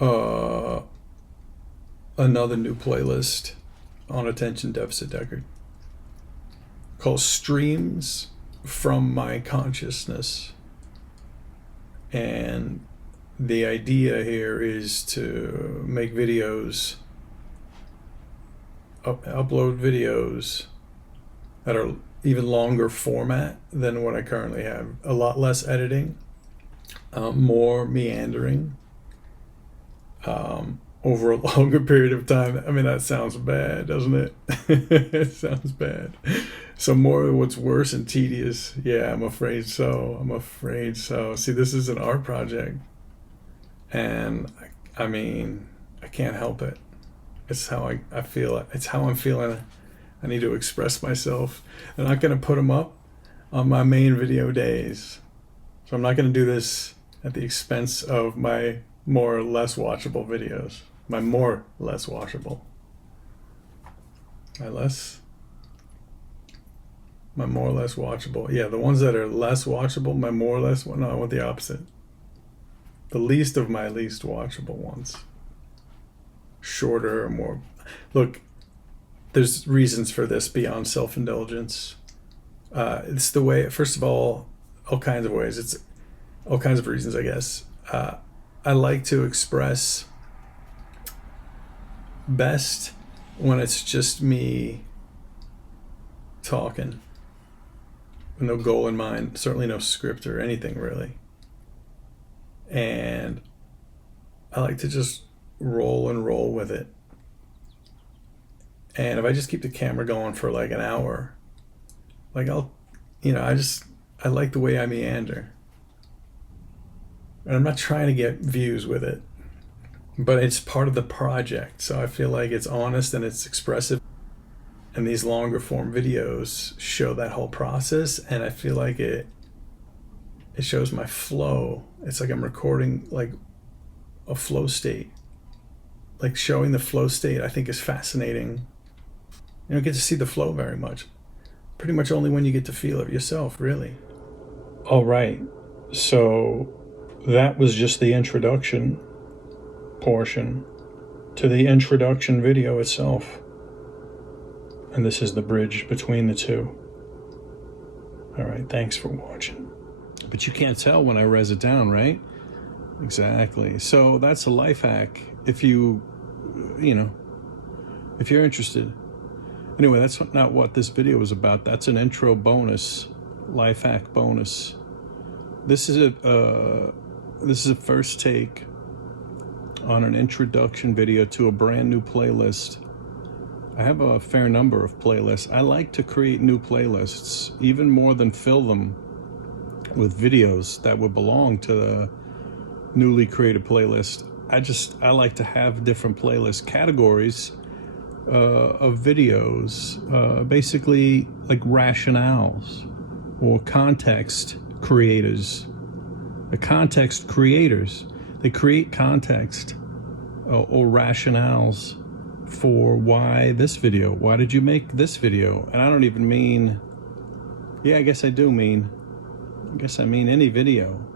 uh, another new playlist on attention deficit Deckard called Streams from My Consciousness. And the idea here is to make videos, upload videos that are even longer format than what I currently have. A lot less editing, more meandering, over a longer period of time. I mean, that sounds bad, doesn't it? It sounds bad. So more of what's worse and tedious. Yeah, I'm afraid so. I'm afraid so. See, this is an art project. And I mean, I can't help it. It's how I feel. It's how I'm feeling. I need to express myself. I'm not going to put them up on my main video days. So I'm not going to do this at the expense of my more or less watchable videos. My more or less watchable. My more or less watchable. Yeah, the ones that are less watchable, my more or less, no, I want the opposite. The least of my least watchable ones. Shorter or more. Look, there's reasons for this beyond self-indulgence. It's the way, first of all kinds of ways. It's all kinds of reasons, I guess. I like to express best when it's just me talking. With no goal in mind, certainly no script or anything really. And I like to just roll with it. And if I just keep the camera going for like an hour, like I like the way I meander. And I'm not trying to get views with it, but it's part of the project. So I feel like it's honest and it's expressive. And these longer form videos show that whole process. And I feel like it shows my flow. It's like I'm recording like a flow state. Like showing the flow state I think is fascinating. You don't get to see the flow very much. Pretty much only when you get to feel it yourself, really. All right, so that was just the introduction portion to the introduction video itself. And this is the bridge between the two. All right, thanks for watching. But you can't tell when I res it down, right? Exactly. So that's a life hack if you're interested. Anyway, that's not what this video was about. That's an intro bonus, life hack bonus. This is a first take on an introduction video to a brand new playlist. I have a fair number of playlists. I like to create new playlists, even more than fill them with videos that would belong to the newly created playlist. I like to have different playlist categories of videos, basically like rationales or context creators. The context creators, they create context or rationales for why this video. Why did you make this video? And I don't even mean, yeah, I guess I mean any video.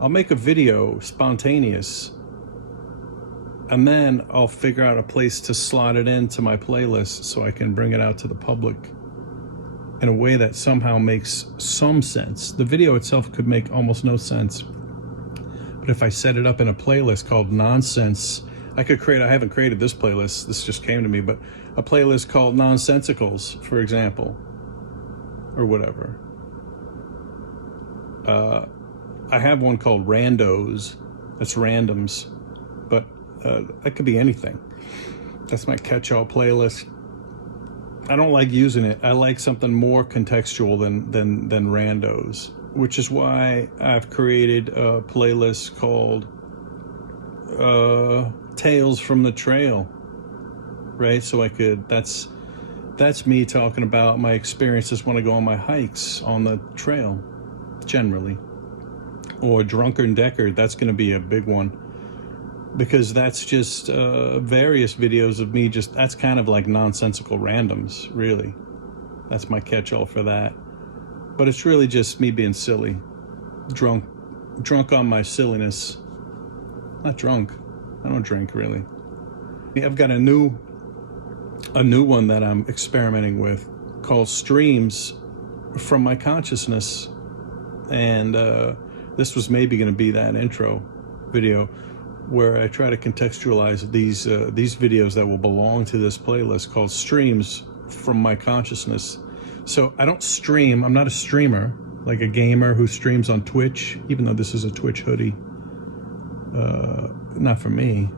I'll make a video spontaneous, and then I'll figure out a place to slot it into my playlist so I can bring it out to the public in a way that somehow makes some sense. The video itself could make almost no sense. But if I set it up in a playlist called Nonsense, I haven't created this playlist, this just came to me, but a playlist called Nonsensicals, for example, or whatever. I have one called Randos, that's randoms, but that could be anything. That's my catch-all playlist. I don't like using it. I like something more contextual than randos, which is why I've created a playlist called Tales from the Trail, right? So that's me talking about my experiences when I go on my hikes on the trail, generally. Or Drunken Deckard, that's going to be a big one, because that's just various videos of me that's kind of like nonsensical randoms, really. That's my catch-all for that. But it's really just me being silly, drunk on my silliness. Not drunk, I don't drink really. I've got a new one that I'm experimenting with called Streams from My Consciousness. And this was maybe going to be that intro video where I try to contextualize these videos that will belong to this playlist called Streams from My Consciousness. So I don't stream. I'm not a streamer like a gamer who streams on Twitch, even though this is a Twitch hoodie. Not for me.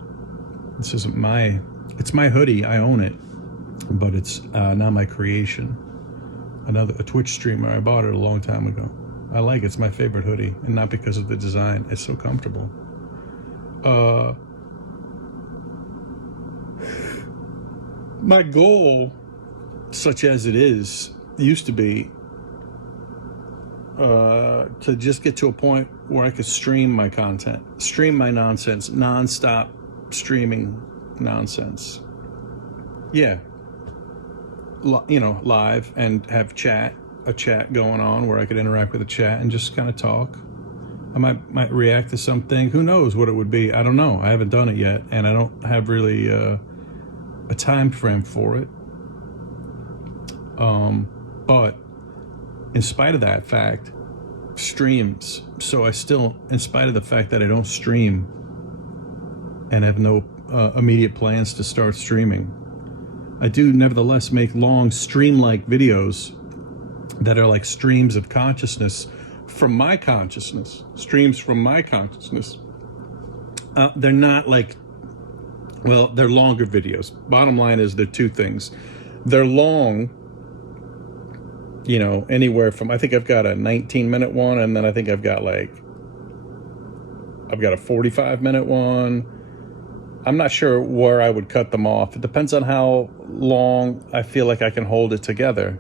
This isn't my, it's my hoodie. I own it, but it's not my creation. A Twitch streamer. I bought it a long time ago. I like it. It's my favorite hoodie, and not because of the design. It's so comfortable. My goal, such as it is, used to be to just get to a point where I could stream my content, stream my nonsense, non-stop streaming nonsense. Yeah. You know, live, and have a chat going on where I could interact with the chat and just kind of talk. I might react to something. Who knows what it would be? I don't know. I haven't done it yet, and I don't have really a time frame for it. But in spite of that fact, streams. So I still, in spite of the fact that I don't stream and have no immediate plans to start streaming, I do nevertheless make long stream-like videos that are like streams of consciousness from my consciousness. Streams from my consciousness. They're not like, well, they're longer videos. Bottom line is they're two things. They're long, you know, anywhere from, I think I've got a 19-minute one, and then I think I've got a 45-minute one. I'm not sure where I would cut them off. It depends on how long I feel like I can hold it together,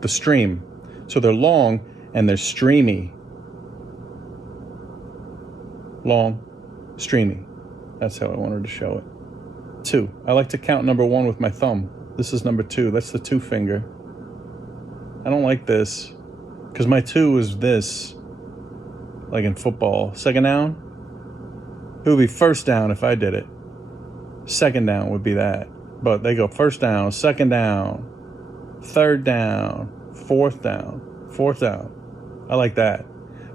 the stream. So they're long and they're streamy. Long, streamy. That's how I wanted to show it. 2. I like to count number 1 with my thumb. This is number 2. That's the 2 finger. I don't like this because my 2 is this, like in football. Second down, it would be first down if I did it. Second down would be that. But they go first down, second down, third down, fourth down. I like that.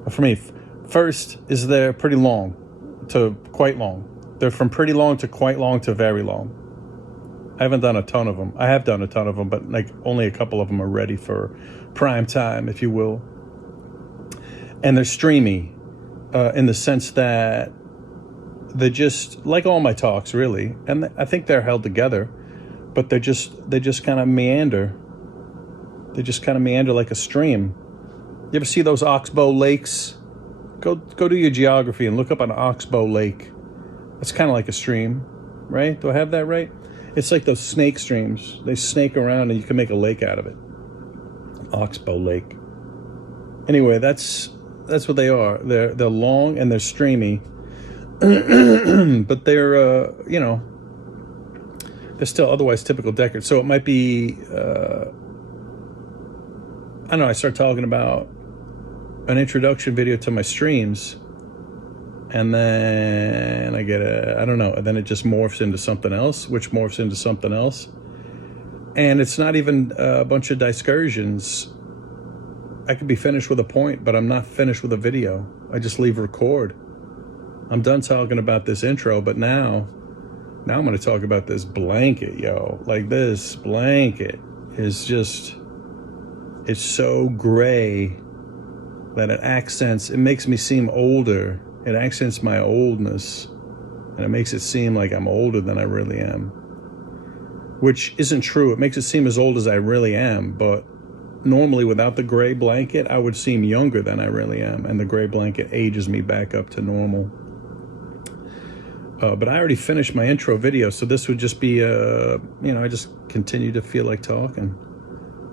But for me, first is they're pretty long to quite long. They're from pretty long to quite long to very long. I haven't done a ton of them. I have done a ton of them, but like only a couple of them are ready for prime time, if you will. And they're streamy in the sense that they're just like all my talks, really. And I think they're held together, but they just kind of meander. They just kind of meander like a stream. You ever see those oxbow lakes? Go do your geography and look up an oxbow lake. It's kind of like a stream, right? Do I have that right? It's like those snake streams. They snake around and you can make a lake out of it. Oxbow Lake. Anyway, that's what they are. They're long and they're streamy. But they're, you know, they're still otherwise typical Deckard. So it might be, I don't know, I start talking about an introduction video to my streams, and then I get I don't know, and then it just morphs into something else, which morphs into something else. And it's not even a bunch of discursions. I could be finished with a point, but I'm not finished with a video. I just leave record. I'm done talking about this intro, but now I'm going to talk about this blanket, yo. Like, this blanket is just, it's so gray that it makes me seem older. It accents my oldness, and it makes it seem like I'm older than I really am, which isn't true. It makes it seem as old as I really am, but normally without the gray blanket, I would seem younger than I really am, and the gray blanket ages me back up to normal. But I already finished my intro video, so this would just be, you know, I just continue to feel like talking.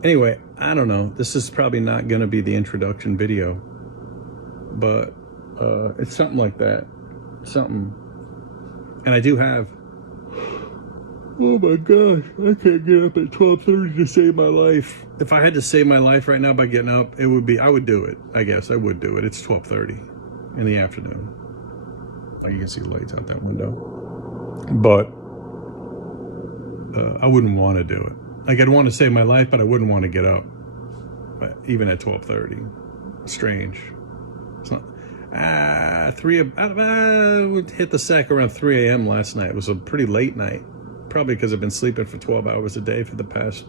Anyway, I don't know. This is probably not going to be the introduction video, but it's something like that. Something. And I do have, oh my gosh, I can't get up at 12:30 to save my life. If I had to save my life right now by getting up, it would be, I would do it. I guess I would do it. It's 12:30 in the afternoon. You can see the lights out that window. But I wouldn't want to do it. Like, I'd want to save my life, but I wouldn't want to get up, even at 12:30. Strange. It's not. Would hit the sack around 3 a.m. last night. It was a pretty late night, probably because I've been sleeping for 12 hours a day for the past,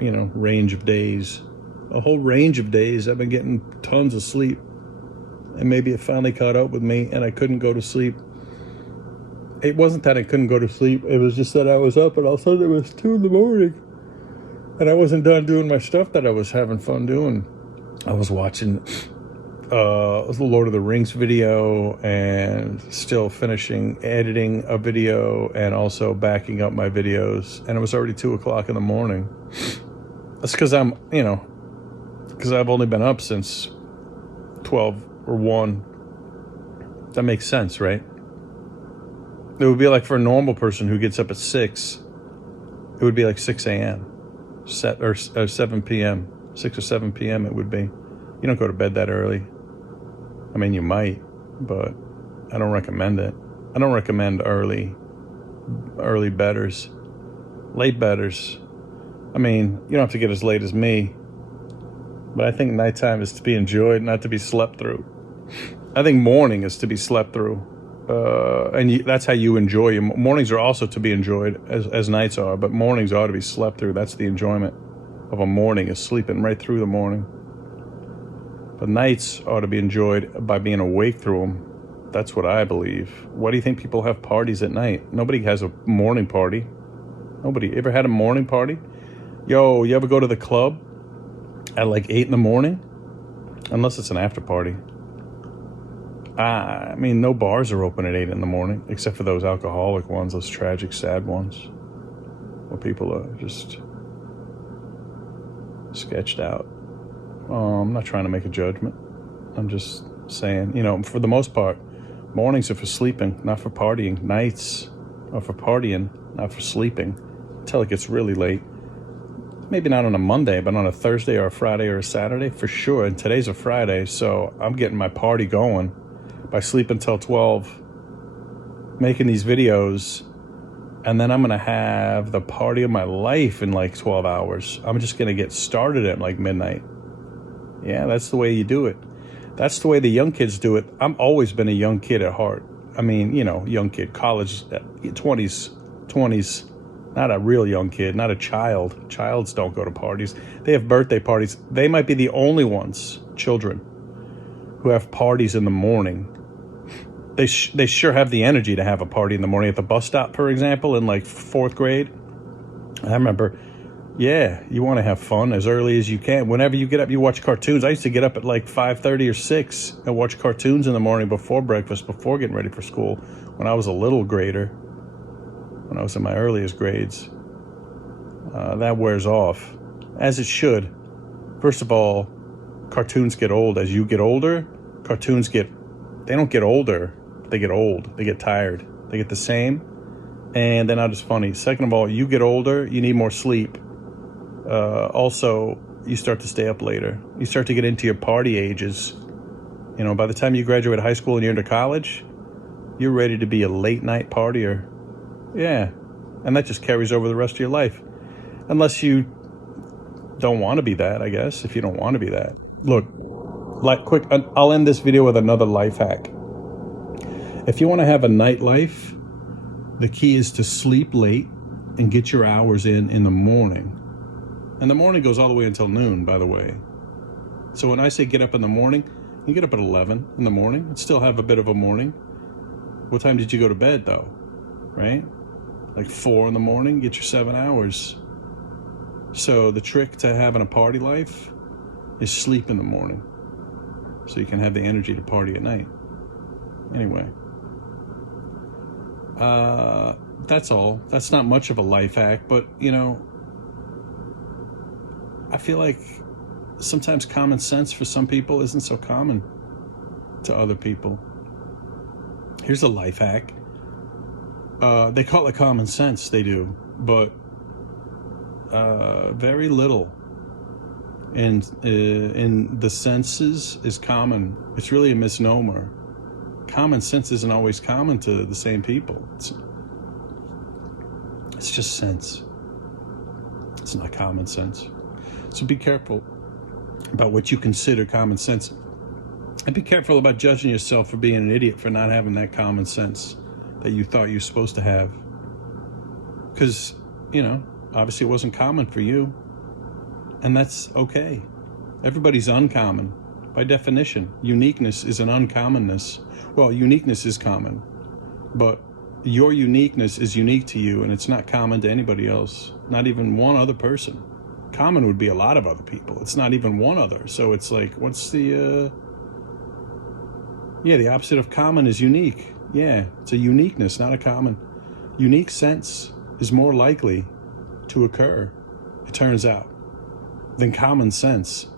range of days. A whole range of days I've been getting tons of sleep, and maybe it finally caught up with me and I couldn't go to sleep. It wasn't that I couldn't go to sleep, it was just that I was up and all of a sudden it was 2 in the morning and I wasn't done doing my stuff that I was having fun doing. I was watching the Lord of the Rings video and still finishing editing a video and also backing up my videos, and it was already 2 o'clock in the morning. That's because because I've only been up since 12 or 1. That makes sense, right? It would be like for a normal person who gets up at 6, it would be like 6 a.m. Or 7 p.m. 6 or 7 p.m. it would be. You don't go to bed that early. I mean, you might, but I don't recommend it. I don't recommend early bedders. Late bedders. I mean, you don't have to get as late as me, but I think nighttime is to be enjoyed, not to be slept through. I think morning is to be slept through. That's how you enjoy your mornings. Are also to be enjoyed as nights are, but mornings ought to be slept through. That's the enjoyment of a morning, is sleeping right through the morning. But nights ought to be enjoyed by being awake through them. That's what I believe. Why do you think people have parties at night? Nobody has a morning party. Nobody ever had a morning party. Yo, you ever go to the club at like 8 in the morning? Unless it's an after party. I mean, no bars are open at 8 in the morning, except for those alcoholic ones, those tragic, sad ones, where people are just sketched out. I'm not trying to make a judgment. I'm just saying, for the most part, mornings are for sleeping, not for partying. Nights are for partying, not for sleeping, until it gets really late. Maybe not on a Monday, but on a Thursday or a Friday or a Saturday, for sure. And today's a Friday, so I'm getting my party going by sleeping till 12, making these videos, and then I'm going to have the party of my life in like 12 hours. I'm just going to get started at like midnight. Yeah, that's the way you do it. That's the way the young kids do it. I've always been a young kid at heart. I mean, young kid, college, 20s, not a real young kid, not a child. Childs don't go to parties. They have birthday parties. They might be the only ones, children, who have parties in the morning. They sure have the energy to have a party in the morning at the bus stop, for example, in like 4th grade. I remember, you want to have fun as early as you can. Whenever you get up, you watch cartoons. I used to get up at like 5:30 or 6 and watch cartoons in the morning before breakfast, before getting ready for school, when I was a little grader, when I was in my earliest grades. That wears off, as it should. First of all, cartoons get old. As you get older, they don't get older, they get old. They get tired. They get the same, and they're not as funny. Second of all, you get older, you need more sleep. Also, you start to stay up later. You start to get into your party ages. By the time you graduate high school and you're into college, you're ready to be a late night partier. Yeah, and that just carries over the rest of your life. Unless you don't want to be that, I guess, if you don't want to be that. Look, I'll end this video with another life hack. If you want to have a night life, the key is to sleep late and get your hours in the morning. And the morning goes all the way until noon, by the way. So when I say get up in the morning, you get up at 11 in the morning and still have a bit of a morning. What time did you go to bed, though? Right? Like 4 in the morning, get your 7 hours. So the trick to having a party life is sleep in the morning, so you can have the energy to party at night. Anyway, that's all. That's not much of a life hack, but I feel like sometimes common sense for some people isn't so common to other people. Here's a life hack. They call it common sense, they do, but very little in the senses is common. It's really a misnomer. common sense isn't always common to the same people. It's just sense. It's not common sense. So be careful about what you consider common sense. And be careful about judging yourself for being an idiot for not having that common sense that you thought you were supposed to have. Because, you know, obviously it wasn't common for you. And that's okay. Everybody's uncommon. By definition, uniqueness is an uncommonness. Well, uniqueness is common, but your uniqueness is unique to you, and it's not common to anybody else, not even one other person. Common would be a lot of other people. It's not even one other. So it's like, what's the, the opposite of common is unique. Yeah, it's a uniqueness, not a common. Unique sense is more likely to occur, it turns out, than common sense.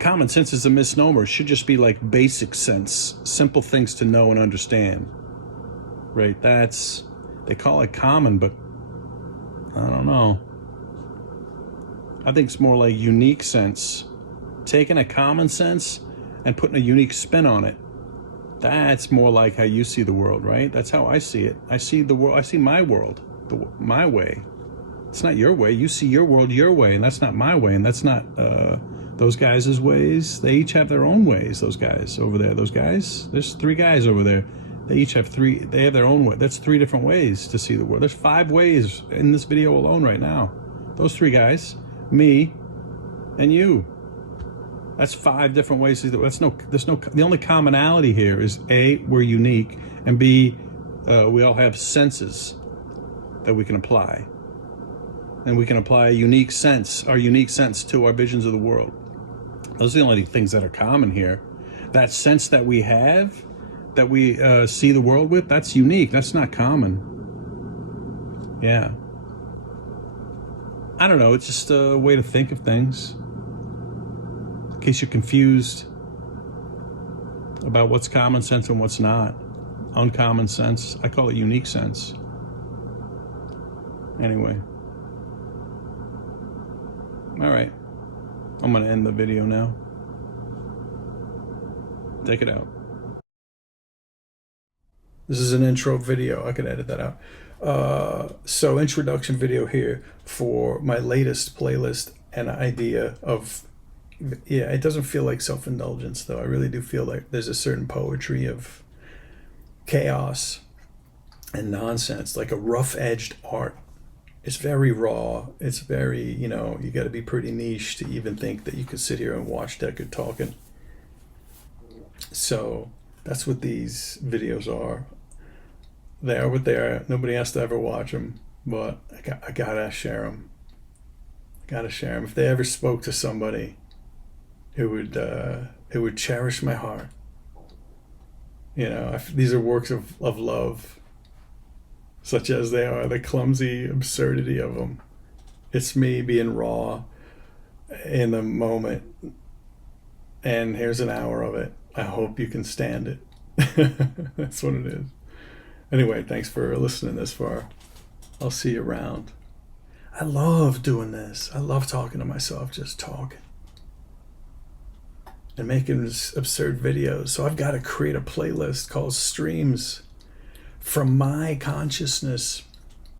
Common sense is a misnomer. It should just be like basic sense, simple things to know and understand. Right? They call it common, but I don't know. I think it's more like unique sense. Taking a common sense and putting a unique spin on it. That's more like how you see the world, right? That's how I see it. I see the world. I see my world, my way. It's not your way. You see your world your way, and that's not my way, and that's not those guys' ways. They each have their own ways, those guys over there. Those guys, there's 3 guys over there. They each have they have their own way. That's 3 different ways to see the world. There's 5 ways in this video alone right now. Those 3 guys, me, and you. That's 5 different ways to see the world. The only commonality here is A, we're unique, and B, we all have senses that we can apply. And we can apply a unique sense, our unique sense, to our visions of the world. Those are the only things that are common here. That sense that we have, that we see the world with, that's unique. That's not common. Yeah. I don't know. It's just a way to think of things. In case you're confused about what's common sense and what's not. Uncommon sense. I call it unique sense. Anyway. All right. I'm going to end the video now. Take it out. This is an intro video. I could edit that out. So introduction video here for my latest playlist and idea of, it doesn't feel like self-indulgence though. I really do feel like there's a certain poetry of chaos and nonsense, like a rough-edged art. It's very raw. It's very, you got to be pretty niche to even think that you could sit here and watch Deckard talking. So that's what these videos are. They are what they are. Nobody has to ever watch them, but I gotta share them. If they ever spoke to somebody who would cherish my heart. These are works of love, such as they are, the clumsy absurdity of them. It's me being raw in the moment, and here's an hour of it. I hope you can stand it. That's what it is. Anyway, thanks for listening this far. I'll see you around. I love doing this. I love talking to myself, just talking and making absurd videos. So I've got to create a playlist called Streams from my consciousness.